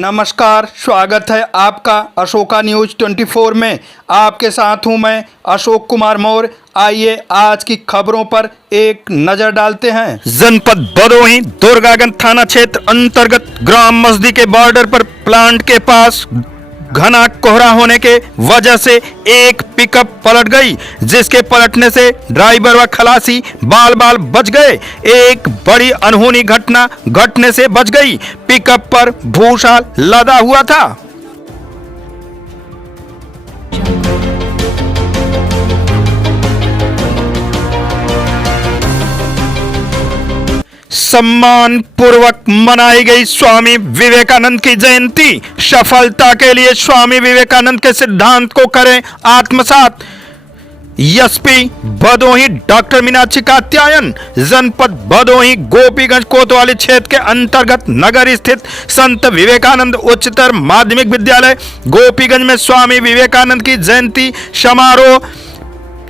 नमस्कार, स्वागत है आपका अशोका न्यूज 24 में। आपके साथ हूं मैं अशोक कुमार मौर्य। आइए आज की खबरों पर एक नजर डालते हैं। जनपद भदोही दुर्गागंज थाना क्षेत्र अंतर्गत ग्राम मस्दी के बॉर्डर पर प्लांट के पास घना कोहरा होने के वजह से एक पिकअप पलट गई, जिसके पलटने से ड्राइवर व खलासी बाल बाल बच गए। एक बड़ी अनहोनी घटना घटने से बच गई। पिकअप पर भूसा लदा हुआ था। सम्मान पूर्वक मनाई गई स्वामी विवेकानंद की जयंती। सफलता के लिए स्वामी विवेकानंद के सिद्धांत को करें आत्मसात। SP Bhadohi doctor Meenakshi Katyayan. जनपद भदोही गोपीगंज कोतवाली क्षेत्र के अंतर्गत नगर स्थित संत विवेकानंद उच्चतर माध्यमिक विद्यालय गोपीगंज में स्वामी विवेकानंद की जयंती समारोह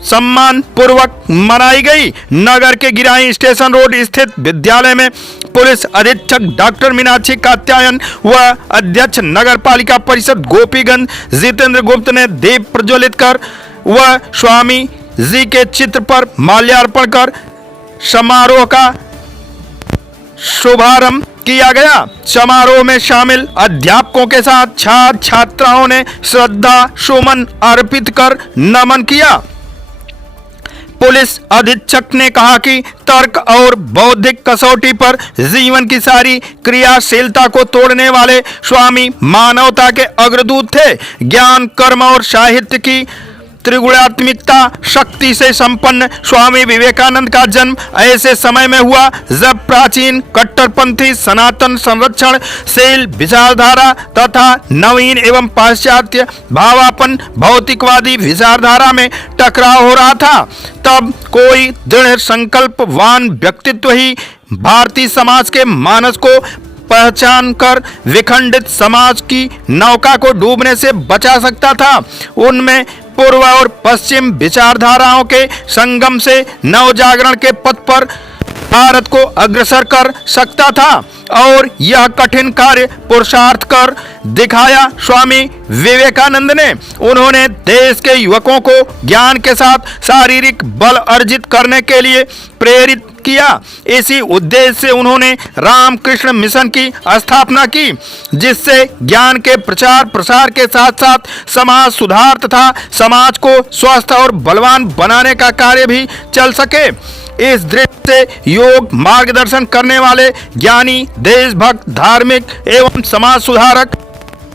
सम्मान पूर्वक मनाई गई। नगर के गिराई स्टेशन रोड स्थित विद्यालय में पुलिस अधीक्षक डॉक्टर मीनाक्षी कात्यायन व अध्यक्ष नगर पालिका परिषद गोपीगंज जितेंद्र गुप्त ने दीप प्रज्वलित कर व स्वामी जी के चित्र पर माल्यार्पण कर समारोह का शुभारंभ किया गया। समारोह में शामिल अध्यापकों के साथ छात्र छात्राओं ने श्रद्धा सुमन अर्पित कर नमन किया। पुलिस अधीक्षक ने कहा कि तर्क और बौद्धिक कसौटी पर जीवन की सारी क्रियाशीलता को तोड़ने वाले स्वामी मानवता के अग्रदूत थे। ज्ञान, कर्म और साहित्य की त्रिगुणात्मिकता शक्ति से संपन्न स्वामी विवेकानंद का जन्म ऐसे समय में हुआ जब प्राचीन कट्टरपंथी सनातन संरक्षणशील विचारधारा तथा नवीन एवं पाश्चात्य भावापन भौतिकवादी विचारधारा में टकराव हो रहा था। तब कोई दृढ़ संकल्पवान व्यक्तित्व ही भारतीय समाज के मानस को पहचान कर विखंडित समाज की नौका को डूबने से बचा सकता था। उनमें पूर्व और पश्चिम विचारधाराओं के संगम से नव जागरण के पथ पर भारत को अग्रसर कर सकता था और यह कठिन कार्य पुरुषार्थ कर दिखाया स्वामी विवेकानंद ने। उन्होंने देश के युवकों को ज्ञान के साथ शारीरिक बल अर्जित करने के लिए प्रेरित किया। इसी उद्देश्य से उन्होंने रामकृष्ण मिशन की स्थापना की, जिससे ज्ञान के प्रचार प्रसार के साथ साथ समाज सुधार तथा समाज को स्वस्थ और बलवान बनाने का कार्य भी चल सके। इस दृष्टि से योग मार्गदर्शन करने वाले ज्ञानी, देशभक्त, धार्मिक एवं समाज सुधारक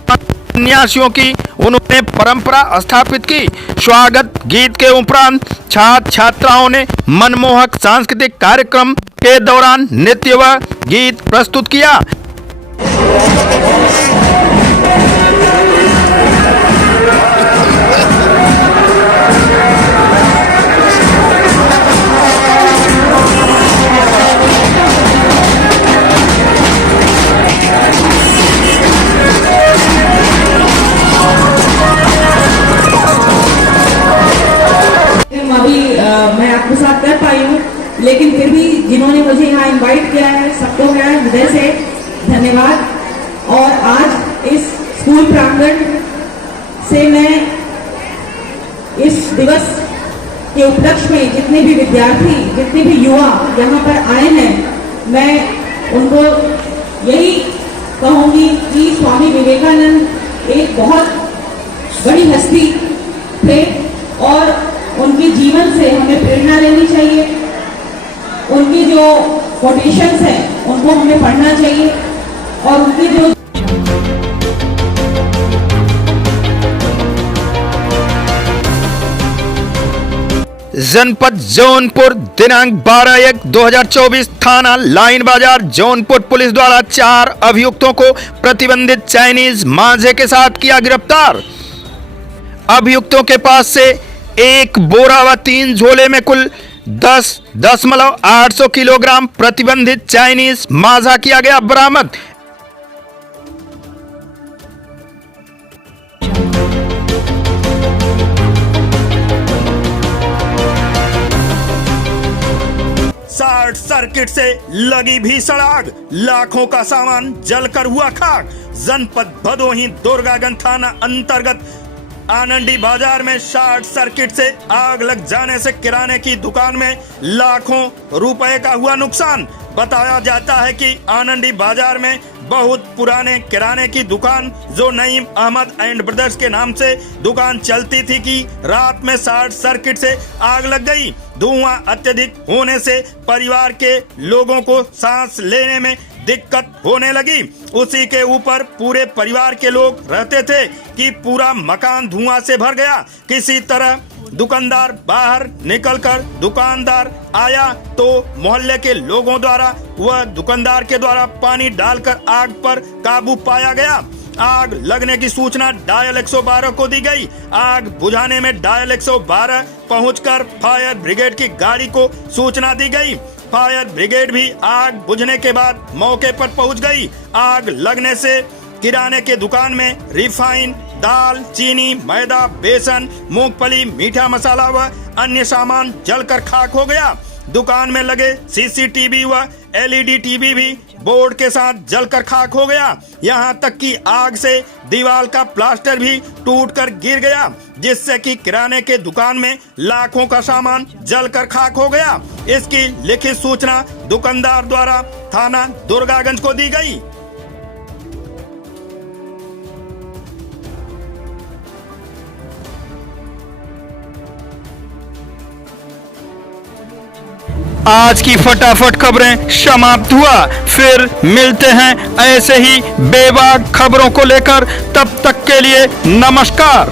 सन्यासियों की उन्होंने परंपरा स्थापित की। स्वागत गीत के उपरांत छात्र छात्राओं ने मनमोहक सांस्कृतिक कार्यक्रम के दौरान नृत्य व गीत प्रस्तुत किया। मैं आपके साथ कर पाई हूँ, लेकिन फिर भी जिन्होंने मुझे यहाँ इनवाइट किया है सबको मेरा हृदय से धन्यवाद। और आज इस स्कूल प्रांगण से मैं इस दिवस के उपलक्ष्य में जितने भी विद्यार्थी, जितने भी युवा यहाँ पर आए हैं, मैं उनको यही कहूँगी कि स्वामी विवेकानंद एक बहुत बड़ी हस्ती थे और उनके जीवन से हमें प्रेरणा लेनी चाहिए। उनकी जो कोटेशंस हैं उनको हमें पढ़ना चाहिए और उनकी जो जनपद जौनपुर दिनांक 12/1/2024 थाना लाइन बाजार जौनपुर पुलिस द्वारा 4 अभियुक्तों को प्रतिबंधित चाइनीज मांझे के साथ किया गिरफ्तार। अभियुक्तों के पास से एक बोरा व 3 झोले में कुल 10.8 किलोग्राम प्रतिबंधित चाइनीज मांझा किया गया बरामद। शॉर्ट सर्किट से लगी भीषण आग, लाखों का सामान जलकर हुआ खाक। जनपद भदोही दुर्गागंज थाना अंतर्गत आनंदी बाजार में शॉर्ट सर्किट से आग लग जाने से किराने की दुकान में लाखों रुपए का हुआ नुकसान। बताया जाता है कि आनंदी बाजार में बहुत पुराने किराने की दुकान जो नईम अहमद एंड ब्रदर्स के नाम से दुकान चलती थी कि रात में शॉर्ट सर्किट से आग लग गई। धुआं अत्यधिक होने से परिवार के लोगों को सांस लेने में दिक्कत होने लगी। उसी के ऊपर पूरे परिवार के लोग रहते थे कि पूरा मकान धुआं से भर गया। किसी तरह दुकानदार बाहर निकलकर दुकानदार आया तो मोहल्ले के लोगों द्वारा वह दुकानदार के द्वारा पानी डालकर आग पर काबू पाया गया। आग लगने की सूचना डायल 112 को दी गई। आग बुझाने में डायल 112 पहुंचकर फायर ब्रिगेड की गाड़ी को सूचना दी गई। फायर ब्रिगेड भी आग बुझने के बाद मौके पर पहुंच गई। आग लगने से किराने के दुकान में रिफाइन, दाल, चीनी, मैदा, बेसन, मूंगफली, मीठा मसाला व अन्य सामान जलकर खाक हो गया। दुकान में लगे सीसीटीवी व एलईडी टीवी भी बोर्ड के साथ जलकर खाक हो गया। यहां तक कि आग से दीवार का प्लास्टर भी टूटकर गिर गया, जिससे कि किराने के दुकान में लाखों का सामान जलकर खाक हो गया। इसकी लिखित सूचना दुकानदार द्वारा थाना दुर्गागंज को दी गई। आज की फटाफट खबरें समाप्त हुआ। फिर मिलते हैं ऐसे ही बेबाक खबरों को लेकर। तब तक के लिए नमस्कार।